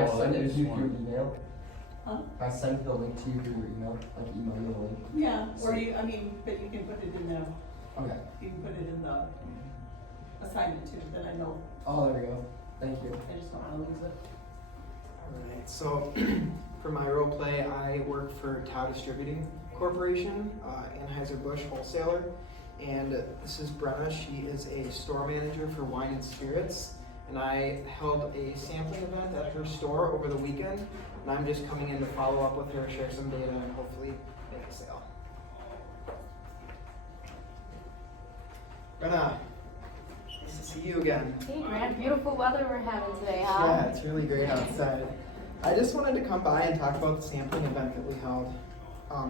I Oh, send that it is to you through smart. email. Huh? I send the link to you through your email, like email you the link. Yeah, or you, I mean, but you can put it in the, Okay. you can put it in the assignment too, then I know, Oh, there we go. Thank you. I just don't wanna lose it. Alright, so for my role play, I work for Tao Distributing Corporation, Anheuser-Busch wholesaler, and this is Brenna. She is a store manager for wine and spirits, and I held a sampling event at her store over the weekend, and I'm just coming in to follow up with her, share some data, and hopefully make a sale. Brenna, nice to see you again. Hey Grant, beautiful weather we're having today, huh? Yeah, it's really great outside. I just wanted to come by and talk about the sampling event that we held.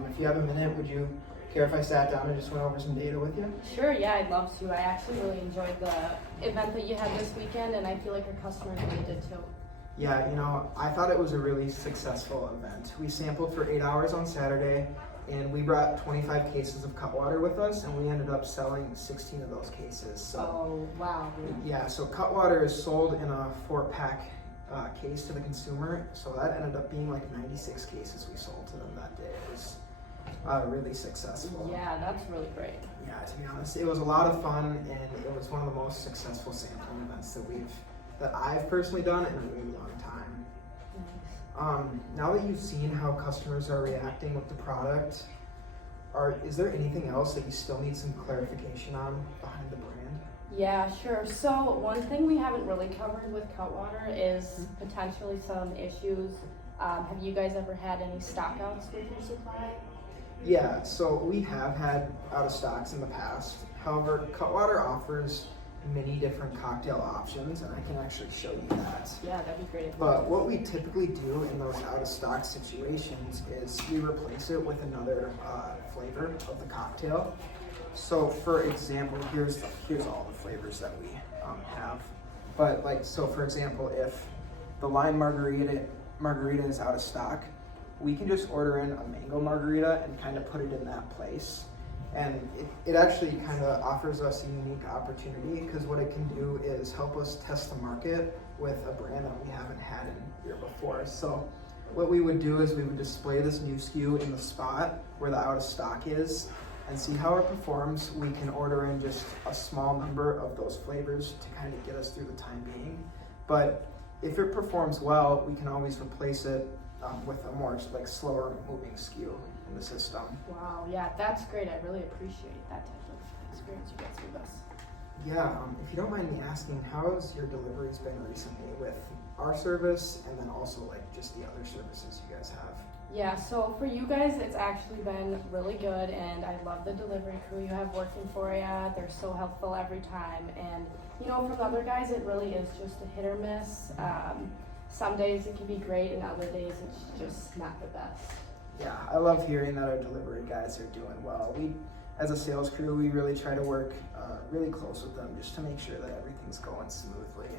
If you have a minute, would you care if I sat down and just went over some data with you? Sure, yeah, I'd love to. I actually really enjoyed the event that you had this weekend, and I feel like our customers really did too. Yeah, you know, I thought it was a really successful event. We sampled for 8 hours on Saturday, and we brought 25 cases of Cutwater with us, and we ended up selling 16 of those cases. So, Oh, wow. yeah, so Cutwater is sold in a 4-pack case to the consumer, so that ended up being like 96 cases we sold to them that day. It was really successful. Yeah, that's really great. Yeah, to be honest, it was a lot of fun, and it was one of the most successful sampling events that I've personally done in a really long time. Nice. Now that you've seen how customers are reacting with the product, is there anything else that you still need some clarification on behind the brand? Yeah, sure. So one thing we haven't really covered with Cutwater is potentially some issues. Have you guys ever had any stockouts with your supply? Yeah, so we have had out of stocks in the past. However, Cutwater offers many different cocktail options, and I can actually show you that. Yeah, that'd be great. But what we typically do in those out of stock situations is we replace it with another flavor of the cocktail. So for example, here's all the flavors that we have. But like, so for example, if the lime margarita is out of stock, we can just order in a mango margarita and kind of put it in that place. And it actually kind of offers us a unique opportunity, because what it can do is help us test the market with a brand that we haven't had in here before. So what we would do is we would display this new SKU in the spot where the out of stock is and see how it performs. We can order in just a small number of those flavors to kind of get us through the time being. But if it performs well, we can always replace it with a more like slower moving SKU in the system. Wow, yeah, that's great. I really appreciate that type of experience you guys give us. Yeah, if you don't mind me asking, how has your deliveries been recently with our service and then also like just the other services you guys have? Yeah, so for you guys, it's actually been really good, and I love the delivery crew you have working for you. They're so helpful every time, and you know, from other guys, it really is just a hit or miss. Some days it can be great, and other days it's just not the best. Yeah, I love hearing that our delivery guys are doing well. We, as a sales crew, we really try to work really close with them just to make sure that everything's going smoothly.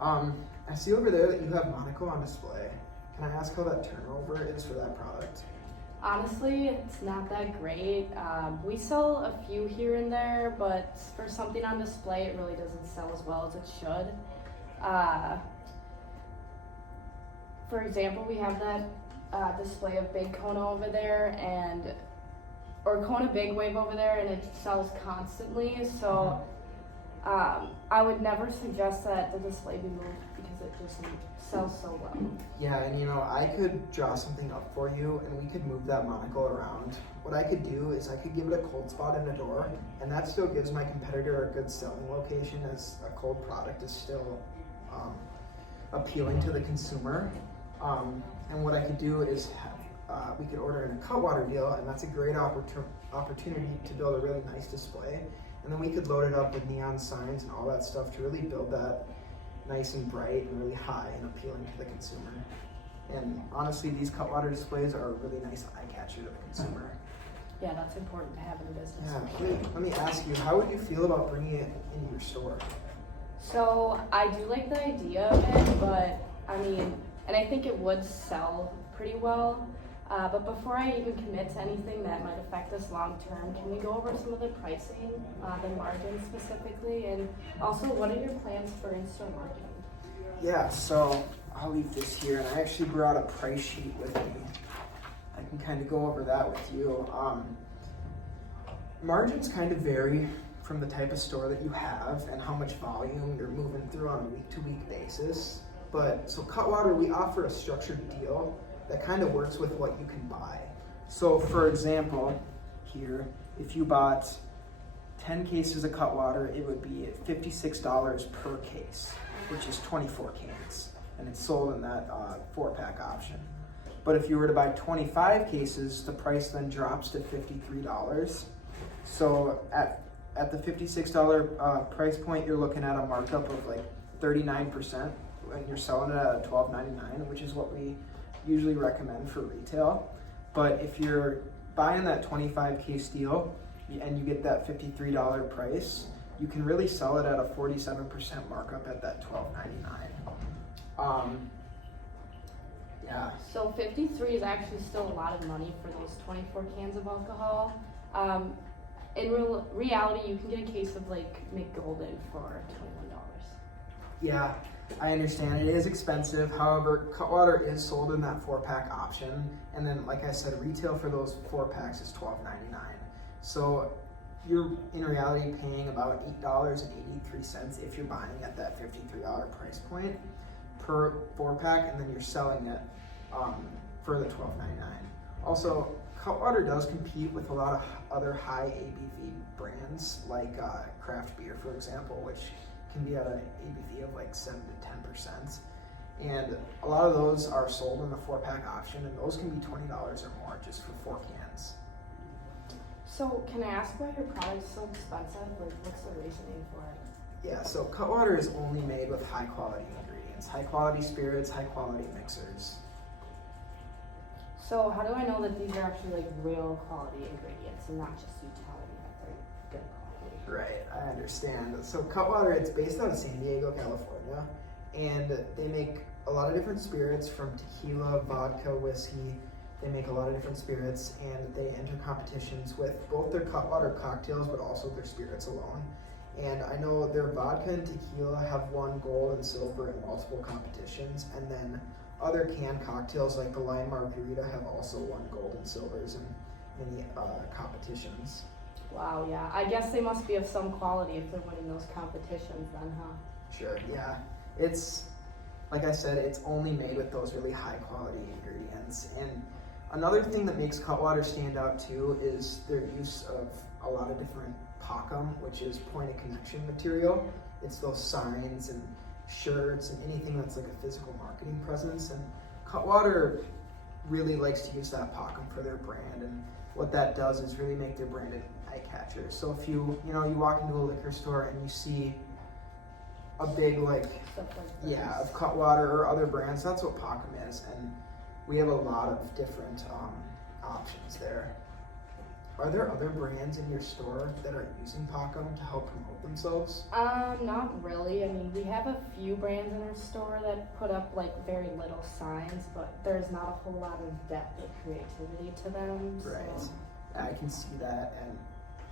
I see over there that you have Monaco on display. Can I ask how that turnover is for that product? Honestly, it's not that great. We sell a few here and there, but for something on display, it really doesn't sell as well as it should. For example, we have that display of Big Kona over there, or Kona Big Wave over there, and it sells constantly. So I would never suggest that the display be moved because it just sells so well. Yeah, and you know, I could draw something up for you and we could move that Monaco around. What I could do is I could give it a cold spot in the door, and that still gives my competitor a good selling location, as a cold product is still appealing to the consumer. And what I could do is we could order in a Cutwater deal, and that's a great opportunity to build a really nice display. And then we could load it up with neon signs and all that stuff to really build that nice and bright and really high and appealing to the consumer. And honestly, these Cutwater displays are a really nice eye catcher to the consumer. Yeah, that's important to have in a business. Yeah, let me ask you, how would you feel about bringing it into your store? So I do like the idea of it, but I mean, and I think it would sell pretty well. But before I even commit to anything that might affect us long term, can we go over some of the pricing, the margin specifically, and also what are your plans for in-store marketing? Yeah, so I'll leave this here, and I actually brought a price sheet with me. I can kind of go over that with you. Margins kind of vary from the type of store that you have and how much volume you're moving through on a week-to-week basis. But so Cutwater, we offer a structured deal that kind of works with what you can buy. So for example, here, if you bought 10 cases of Cutwater, it would be at $56 per case, which is 24 cans. And it's sold in that 4-pack option. But if you were to buy 25 cases, the price then drops to $53. So at the $56 price point, you're looking at a markup of like 39%, and you're selling it at $12.99, which is what we usually recommend for retail. But if you're buying that 25 case deal and you get that $53 price, you can really sell it at a 47% markup at that $12.99. Yeah. So 53 is actually still a lot of money for those 24 cans of alcohol. In reality, you can get a case of like McGolden for $21. Yeah, I understand. It is expensive. However, Cutwater is sold in that 4-pack option. And then, like I said, retail for those 4 packs is $12.99. So you're in reality paying about $8.83 if you're buying at that $53 price point per 4-pack, and then you're selling it for the $12.99. Also, Cutwater does compete with a lot of other high ABV brands like craft beer, for example, which can be at an ABV of like 7 to 10%. And a lot of those are sold in the 4-pack option, and those can be $20 or more just for 4 cans. So can I ask why your product's so expensive? Like, what's the reasoning for it? Yeah, so Cutwater is only made with high quality ingredients, high quality spirits, high quality mixers. So how do I know that these are actually like real quality ingredients and not just you telling me that they're good quality? Right, I understand. So Cutwater, it's based out of San Diego, California, and they make a lot of different spirits from tequila, vodka, whiskey. They make a lot of different spirits, and they enter competitions with both their Cutwater cocktails, but also their spirits alone. And I know their vodka and tequila have won gold and silver in multiple competitions, and then other canned cocktails like the Lime Margarita have also won gold and silvers in many competitions. Wow, yeah. I guess they must be of some quality if they're winning those competitions then, huh? Sure, yeah. It's, like I said, it's only made with those really high quality ingredients. And another thing that makes Cutwater stand out too is their use of a lot of different POCM, which is point of connection material. It's those signs and shirts and anything that's like a physical marketing presence. And Cutwater really likes to use that POCM for their brand, and what that does is really make their brand an eye catcher. So if you walk into a liquor store and you see a big like Stuff like this. of Cutwater or other brands, that's what POCM is, and we have a lot of different options there. Are there other brands in your store that are using POCM to help promote themselves? Not really. I mean, we have a few brands in our store that put up like very little signs, but there's not a whole lot of depth or creativity to them. Right. So. I can see that, and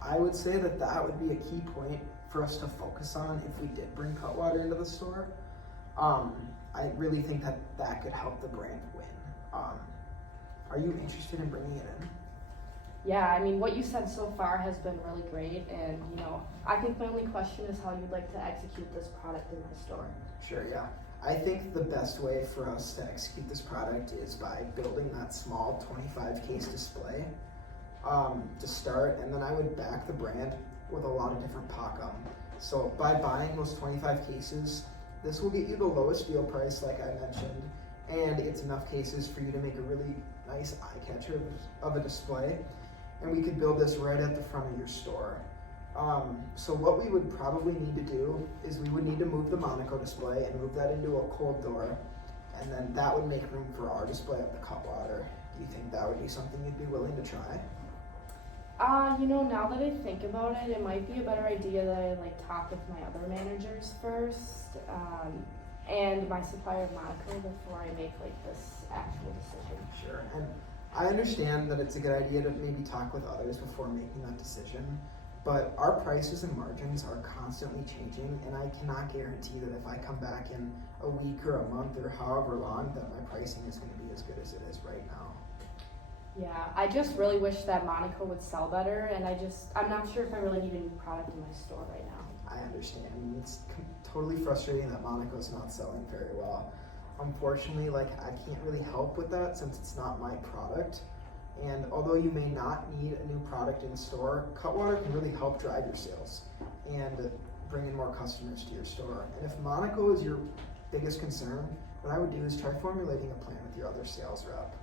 I would say that would be a key point for us to focus on if we did bring Cutwater into the store. I really think that could help the brand win. Are you interested in bringing it in? Yeah, I mean, what you said so far has been really great, and I think my only question is how you'd like to execute this product in my store. Sure, yeah. I think the best way for us to execute this product is by building that small 25 case display to start, and then I would back the brand with a lot of different POCM. So by buying those 25 cases, this will get you the lowest deal price, like I mentioned, and it's enough cases for you to make a really nice eye catcher of a display. And we could build this right at the front of your store. So what we would probably need to do is we would need to move the Monaco display and move that into a cold door, and then that would make room for our display of the Cutwater. Do you think that would be something you'd be willing to try? Now that I think about it, it might be a better idea that I talk with my other managers first, and my supplier of Monaco before I make this actual decision. Sure. And I understand that it's a good idea to maybe talk with others before making that decision, But our prices and margins are constantly changing, and I cannot guarantee that if I come back in a week or a month or however long, that my pricing is going to be as good as it is right now. Yeah, I just really wish that Monaco would sell better, and I'm not sure if I really need a new product in my store right now. I understand. It's totally frustrating that Monaco's not selling very well. Unfortunately, I can't really help with that since it's not my product. And although you may not need a new product in store, Cutwater can really help drive your sales and bring in more customers to your store. And if Monaco is your biggest concern, what I would do is try formulating a plan with your other sales rep.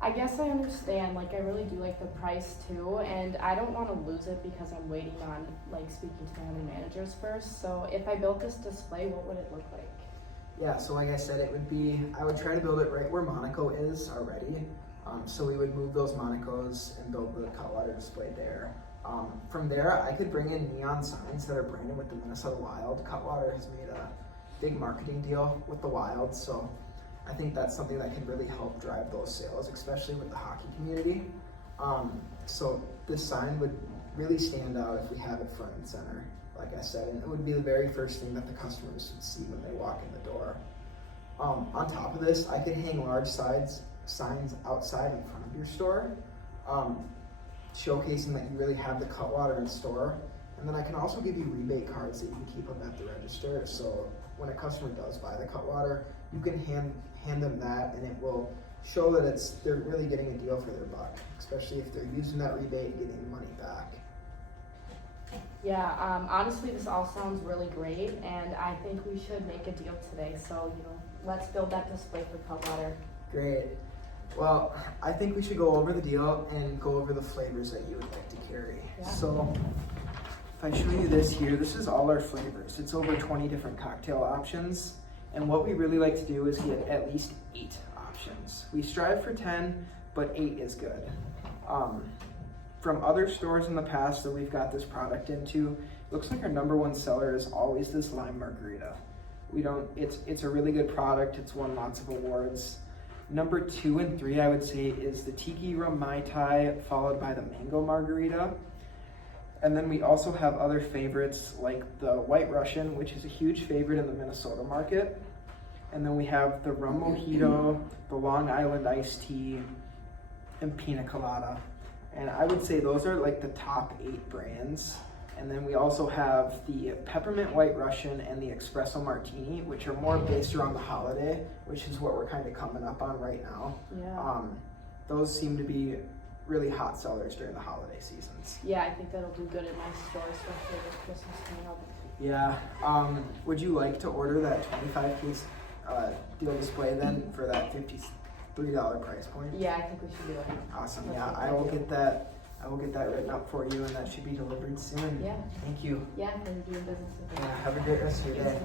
I guess I understand, I really do like the price too, and I don't want to lose it because I'm waiting on, speaking to my other managers first. So if I built this display, what would it look like? Yeah, so like I said, I would try to build it right where Monaco is already. So we would move those Monacos and build the Cutwater display there. From there, I could bring in neon signs that are branded with the Minnesota Wild. Cutwater has made a big marketing deal with the Wild, so I think that's something that can really help drive those sales, especially with the hockey community. So this sign would really stand out if we have it front and center, like I said, and it would be the very first thing that the customers would see when they walk in the door. On top of this, I could hang large signs outside in front of your store, showcasing that you really have the Cutwater in store. And then I can also give you rebate cards that you can keep them at the register. So when a customer does buy the Cutwater, you can hand them that, and it will show that they're really getting a deal for their buck, especially if they're using that rebate and getting the money back. Yeah, honestly, this all sounds really great, and I think we should make a deal today. So, let's build that display for Cutwater. Great. Well, I think we should go over the deal and go over the flavors that you would like to carry. Yeah. So, if I show you this here, this is all our flavors. It's over 20 different cocktail options. And what we really like to do is get at least 8 options. We strive for 10, but 8 is good. From other stores in the past that we've got this product into, looks like our #1 seller is always this lime margarita. It's a really good product. It's won lots of awards. Number 2 and 3, I would say, is the Tiki Rum Mai Tai, followed by the Mango Margarita. And then we also have other favorites like the White Russian, which is a huge favorite in the Minnesota market. And then we have the Rum Mojito, the Long Island Iced Tea, and Pina Colada. And I would say those are the top 8 brands. And then we also have the Peppermint White Russian and the Espresso Martini, which are more based around the holiday, which is what we're kind of coming up on right now. Yeah. Those seem to be really hot sellers during the holiday seasons. Yeah, I think that'll do good in my store, especially with Christmas coming up. Yeah. Would you like to order that 25-case deal display then for that $53 price point? Yeah, I think we should do it. Awesome. That's Yeah, what I will get that written up for you, and that should be delivered soon. Yeah. Thank you. Yeah, for doing business with us. Yeah, have a great rest of your day.